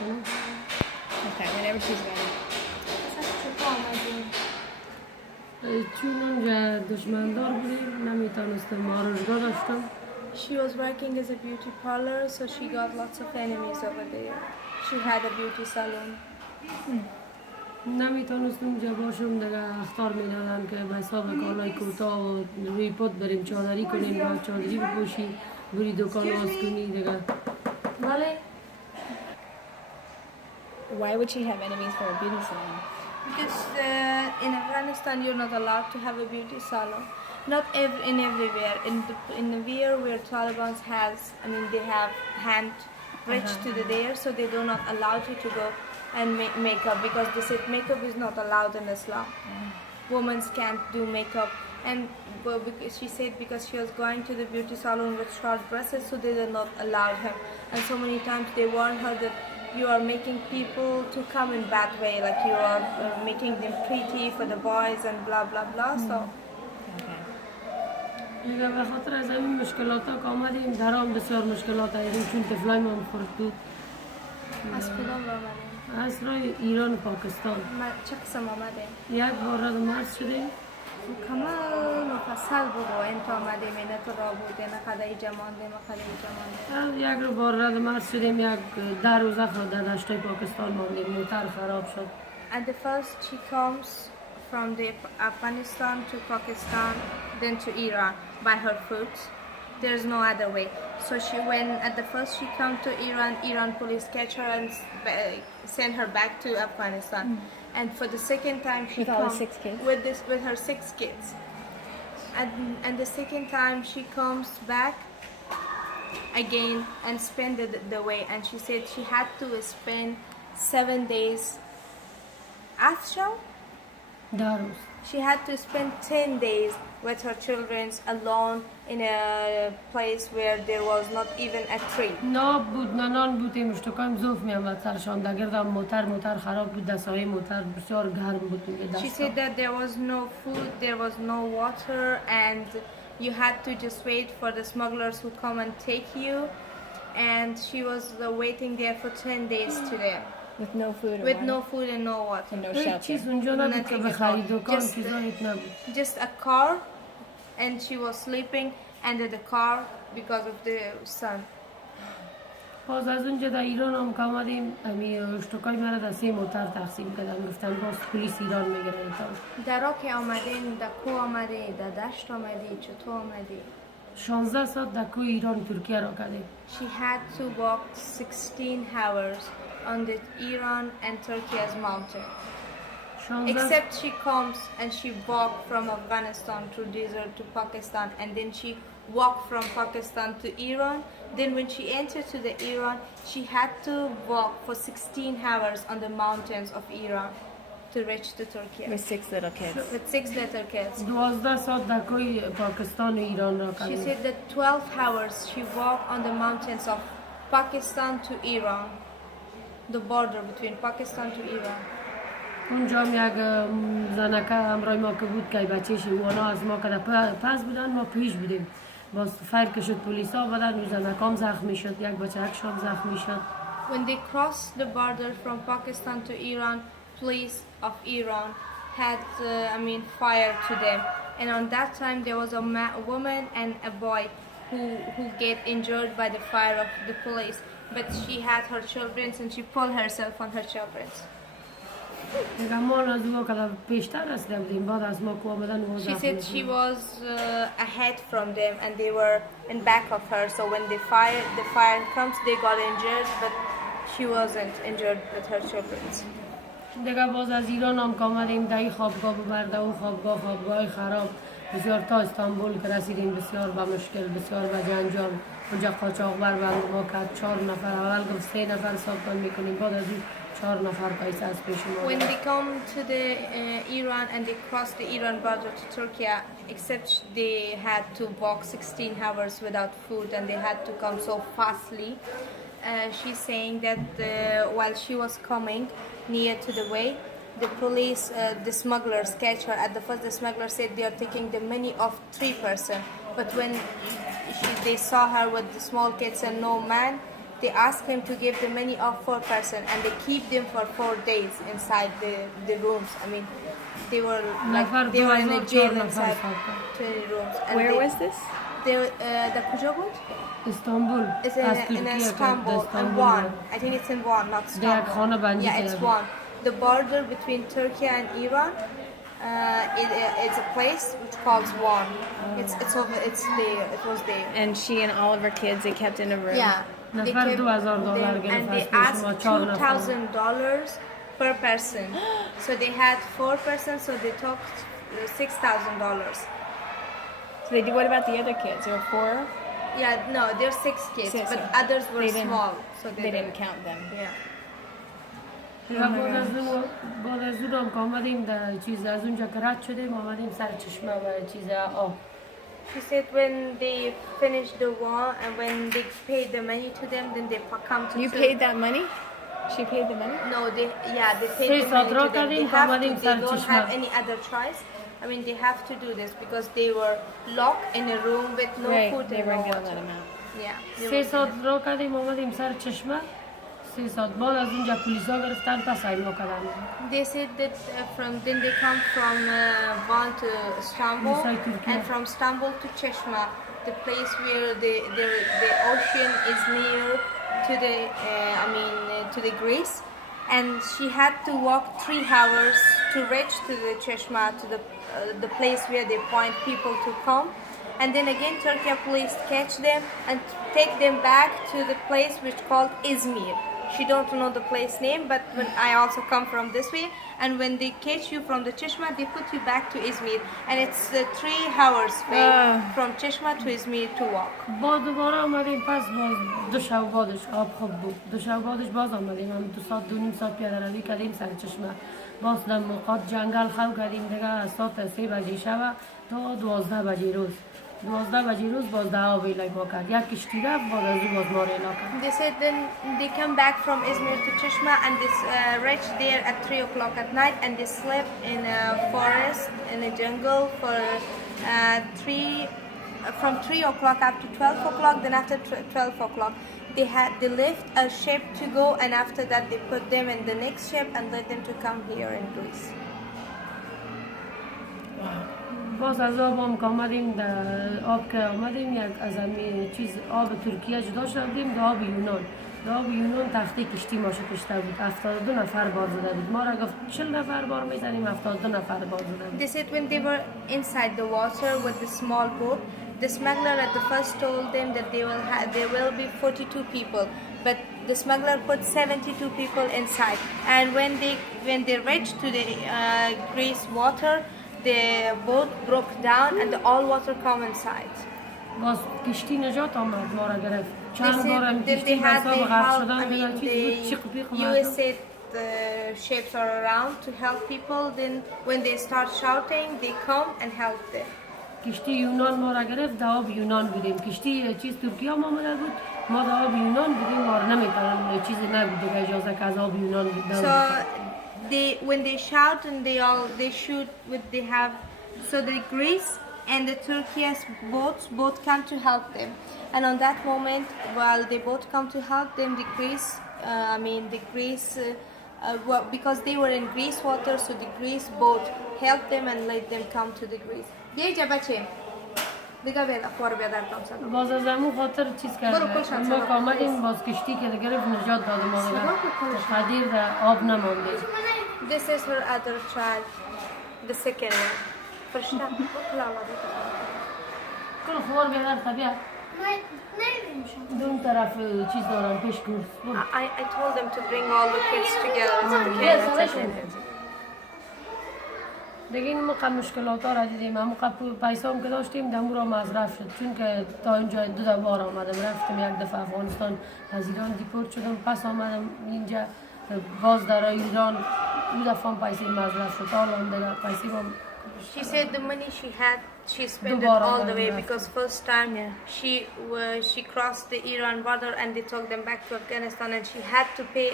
میکنم. Okay, whenever she's ready. چون اونجا دشمندار بودیم نمیتونستم آرزگاه داشتم. She was working as a beauty parlor, so she got lots of enemies over there. She had a beauty salon. نمیتونستم اونجا باشم دیگه اختار میدادن که به حساب کالای کوتاه و روی پد بریم چادری کنیم با چادری بپوشی بری دکان باز کنی دیگه. Vale? Why would she have enemies for a beauty salon? Because in Afghanistan you're not allowed to have a beauty salon. Not everywhere. In the where Taliban has, I mean, they have hand reach to the there, so they do not allow you to go and make makeup because they said makeup is not allowed in Islam. Women can't do makeup, and because she said because she was going to the beauty salon with short dresses, so they did not allow her. And so many times they warned her that you are making people to come in bad way, like you are making them pretty for the boys and blah blah blah. So Okay. دیگه به خاطر از این مشکلات ها که آمدیم در آن بسیار مشکلات هایدیم چون تفلای من خورد بود. از کدام آمدیم؟ از رای ایران و پاکستان چه قسم آمدیم؟ یک بار رد مرز شدیم. کامل مفصل بگو این تا آمدیم اینه تو را بوده نه خدای جمانده نه خدای جمانده. یک بار رد مرز شدیم یک 10 روزه خود در دشتای پاکستان ماندیم موتر خراب شد. And the first she comes from the Afghanistan to Pakistan, then to Iran by her foot. There's no other way. So when at the first she come to Iran police catch her and send her back to Afghanistan. And for the second time she With all the come 6 kids? with her 6 kids. And the second time she comes back again and spend the way. And she said she had to spend 7 days after. در روز. She had to spend 10 days with her children alone in a place where there was not even a tree. ناب بود نان بودیم اشتکایم زوف می آمد سرشان دگردم موتر خراب بود دستای موتر بسیار گرم بود She said that there was no food, there was no water, and you had to just wait for the smugglers who come and take you. And she was waiting there for 10 days to them. With no food or With water? no food and no water. And no هیچ shelter? چیز اونجا نبود که Nothing at بخری all. دکان Just- چیزا هیچ نبود. Just a car, and she was sleeping under the car because of the sun. باز از اونجا در ایران هم که آمدیم امی اشتکای مرا در 3 موتر تقسیم کردن گفتن باز پلیس ایران میگیره تا در را که آمدین در کو آمدی در دشت آمدی چطور آمدی 16 ساعت در کوه ایران ترکیه را کردیم. She had to walk 16 hours on the Iran and Turkey's mountain. 16 Except she comes and she walked from Afghanistan through desert to Pakistan, and then she walked from Pakistan to Iran. Then when she entered to the Iran, she had to walk for 16 hours on the mountains of Iran to reach to Turkey With 6 little kids? with 6 little kids. 12 ساعت در کوه پاکستان و ایران را She کردیم. said that 12 hours she walked on the mountains of Pakistan to Iran, the border between Pakistan to Iran. اونجا هم یک زنکه همراه ما که بود که بچهش وانا از ما که در پس بودن ما پیش بودیم باز فایر که شد پلیس ها بدن و زنکام زخمی شد یک بچه شام زخمی شد. When they crossed the border from Pakistan to Iran, police of Iran had, fire to them. And on that time, there was a woman and a boy who get injured by the fire of the police. But she had her children and she pulled herself on her children. دیگه ما از او که پیشتر رسیده بودیم بعد از ما که آمدن و She زخمی said شد. she was ahead from them and they were in back of her. So when the fire comes, they got injured, but she wasn't injured with her children. دیگه باز از ایران هم که آمدیم در این خوابگاه ببرده و خوابگاه خراب بسیار تا استانبول که رسیدیم بسیار به مشکل بسیار به جنجال اونجا قاچاقبر بند ما کرد 4 نفر اول گفت 3 نفر ساختن میکنیم بعد از این 4 نفر پیسه از پیش ما When they come to the Iran and they cross the Iran border to Turkey, except they had to walk 16 hours without food and they had to come so fastly. She's saying that while she was coming near to the way, the police, the smugglers catch her. At the first, the smuggler said they are taking the money of 3 persons. But when they saw her with the small kids and no man, they ask him to give the money of 4 person, and they keep them for 4 days inside the rooms. I mean, they were نفر like they were in a 2004 jail نفر inside ساکن 20 rooms. And Where they, was this? they the کجا بود? استانبول It's از in ترکیه Istanbul, in استانبول Van. I think it's in Van, not They خانه Istanbul. بندی Yeah, it's کردن. Van. The border between Turkey and Iran, it's a place which called Van. It's over. It's there. It was there. And she and all of her kids, they kept in a room. Yeah. They نفر kept $2000 them, and گرفت they از asked شما 4 نفر $2,000 per person. So they had 4 persons, so they took $6,000. So they did. What about the other kids? There were 4. Yeah, no, there's 6 kids, Six, but yeah. others were They didn't- small, so They didn't count them. Yeah. و بعد از اون هم که آمدیم در چیز از اونجا که رد شدیم آمدیم سر چشمه و چیز آب She said when they finished the war and when they paid the money to them, then they come to. You paid that money? She paid the money? No, they paid Say the money to Sadra them. They Karim, have to. Hamadim They don't Sarchishma. have any other choice. I mean, they have to do this because they were locked in a room with no Right. food They and no weren't going to water. let them out. Yeah. they 3 were- ساعت را کردیم آمدیم سر چشمه 3 ساعت بعد از اونجا پلیسا گرفتن پس اینا کردن They said that then they come from Van to Istanbul, Inside Turkey. and from Istanbul to Cheshma, the place where the ocean is near to to the Greece, and she had to walk 3 hours to reach to the Cheshma, to the place where they point people to come, and then again Turkey police catch them and take them back to the place which called Izmir. She don't know the place name, but when I also come from this way, and when they catch you from the Cheshma, they put you back to Izmir, and it's 3 hours way from Cheshma to Izmir to walk. با دوباره آمدیم پس باز 2 شب بعدش آب خوب بود 2 شب بعدش باز آمدیم هم 2 ساعت 2.5 ساعت پیاده روی کردیم سر چشمه باز در موقعات جنگل خلق کردیم دیگه از ساعت 3 بجه شب تا 12 بجه روز 12 بجه روز باز در آب ایلای ما کرد یک کشتی رفت باز از او باز ما رو ایلا کرد They said then they come back from Izmir to Cheshma, and they reach there at 3 o'clock at night, and they slept in a forest, in a jungle for 3 from 3 o'clock up to 12 o'clock. Then after 12 o'clock, they left a ship to go, and after that they put them in the next ship and let them to come here in Greece. باز از آب هم که آمدیم در آب که آمدیم یک از همین چیز آب ترکیه جدا شدیم در آب یونان در آب یونان تخته کشتی ما شکسته بود 72 نفر بار زده بود ما را گفت 40 نفر بار میزنیم 72 نفر بار زده بود They said when they were inside the water with the small boat, the smuggler at the first told them that there will be 42 people, but the smuggler put 72 people inside. And when they reached to the Greece water, the boat broke down and all water come inside. باز کشتی نجات آمد ما را گرفت They چند بار هم said then they کشتی had بسا the غرق help. شدن I دیگه mean, چیز بود چیق پیق the مردم USA ships are around to help people. Then when they start shouting, they come and help them. کشتی یونان ما را گرفت در آب یونان بودیم کشتی چیز ترکیه هم آمده بود ما در آب یونان بودیم ما را نمیتونم چیزی نبود دیگه اجازه که از آب یونان بود So when they shout and they shoot with they have so the Greece and the Turkey's boats both come to help them, and on that moment while they both come to help them, the Greece because they were in Greece water, so the Greece boat helped them and let them come to the Greece. دیگه بچه دیگه بیاد اخبار بیادر کنسل باز از همون خاطر چیز برو کشم کرد سلام. ما که آمدیم باز کشتی که گرفت نجات داد ما دیگه قدیر در آب نماندیم This is her other child, the second one. فرشته کل خوار بیادر طبیعت دون طرف چیز دارم پیش کورس I told them to bring all the kids together. Yes, دیگه این موقع مشکلات ها را دیدیم هم موقع پیسا هم که داشتیم دمو را مصرف شد چون که تا اینجا 2 بار آمدم رفتم یک دفعه افغانستان از ایران دیپورت شدم پس آمدم اینجا باز در ایران 2 دفعه هم پیسی مصرف شد حالا هم دیگه پیسی هم She said the money she spent it Dubara all the way yeah. because first time she crossed the Iran border and they took them back to Afghanistan, and she had to pay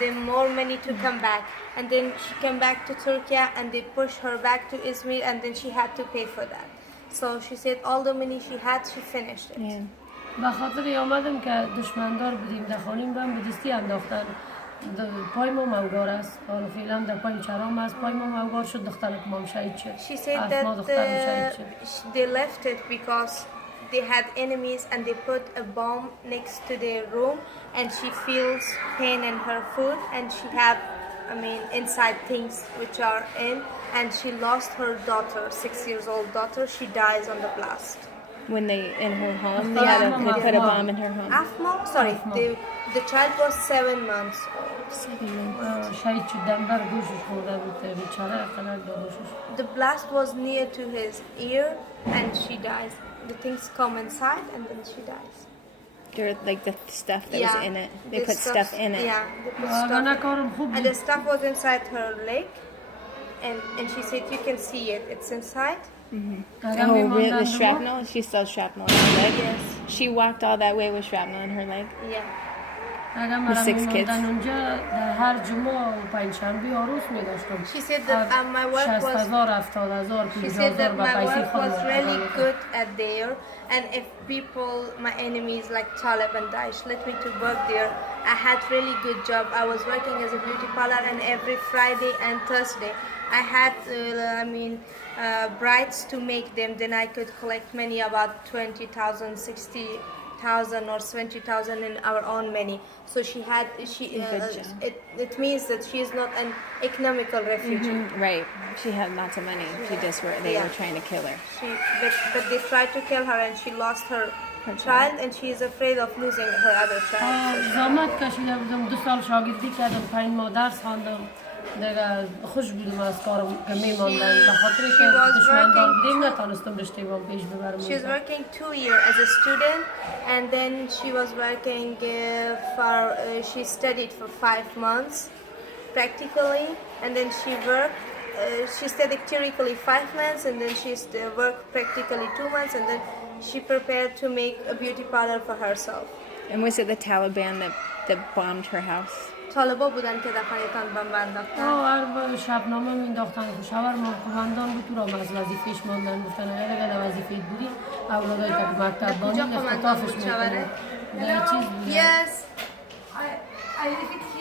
them more money to come back, and then she came back to Turkey and they pushed her back to Izmir, and then she had to pay for that. So she said all the money she had, she finished it. Yeah. به خاطر آمدم که دشمندار بودیم در خانیم بهم به دستی انداختن پای ما موگار است حالا فعلا در پای چرام است پای ما موگار شد دخترک مام شهید شد She said از that ما دخترم شهید شد they left it because they had enemies and they put a bomb next to their room and she feels pain in her foot and she have inside things which are in and she lost her daughter 6 years old daughter she dies on the blast. When they in her home, they put a bomb in her home. Afmo? Sorry, the child was 7 months old. شهید شد دنبر گوشش خورده بود بیچاره قلق به گوشش The blast was near to his ear and she dies. The things come inside and then she dies. They're like the stuff that was in it. They the put stuff in it. Yeah, they put اگر stuff. نکارم خوب And بود the stuff was inside her leg and she said you can see it. It's inside. اگر Oh, really? میماندن The shrapnel? She still has shrapnel in her leg? Yes. She walked all that way with shrapnel in her leg? Yeah. اگر With مرا 6 kids. میماندن اونجا در هر جمعه و پنجشنبه عروس میداشتم She said that my work was 60,000 70,000 She 50,000 said that با my پیسی work was خود really good at there, and if people, my enemies like Talib and Daesh, let me to work there, I had really good job. I was working as a beauty parlor, and every Friday and Thursday, I had, brides to make them. Then I could collect money about 20,000, 60,000, or 20,000 in our own money. So she had Good job. it means that she is not an economical refugee. Right. She had lots of money. She just they Yeah. were trying to kill her. But they tried to kill her and she lost her child and she is afraid of losing her other child. زحمت کشیده بودم 2 سال شاگردی کردم 5 ماه درس خواندم دیگه خوش بودم از کارم که میماندن به خاطر She که was دشمندار working بودیم too. نتانستم رشته بام پیش ببرم She was working 2 years as a student and then she was working she studied for 5 months practically and then she worked she studied theoretically 5 months and then she worked practically 2 months and then she prepared to make a beauty parlor for herself. And was it the Taliban that bombed her house? طالبا بودن که دفعیتان بمب انداختن. هر شبنامه مینداختن شاور قماندان بود تو را از وظیفهش ماندن گفتن اگر در وظیفه بودی اولادای که مکتب بانی کجا قماندان اختطافش بود شاوره؟ میکنن چیز بود Yes. I live it here.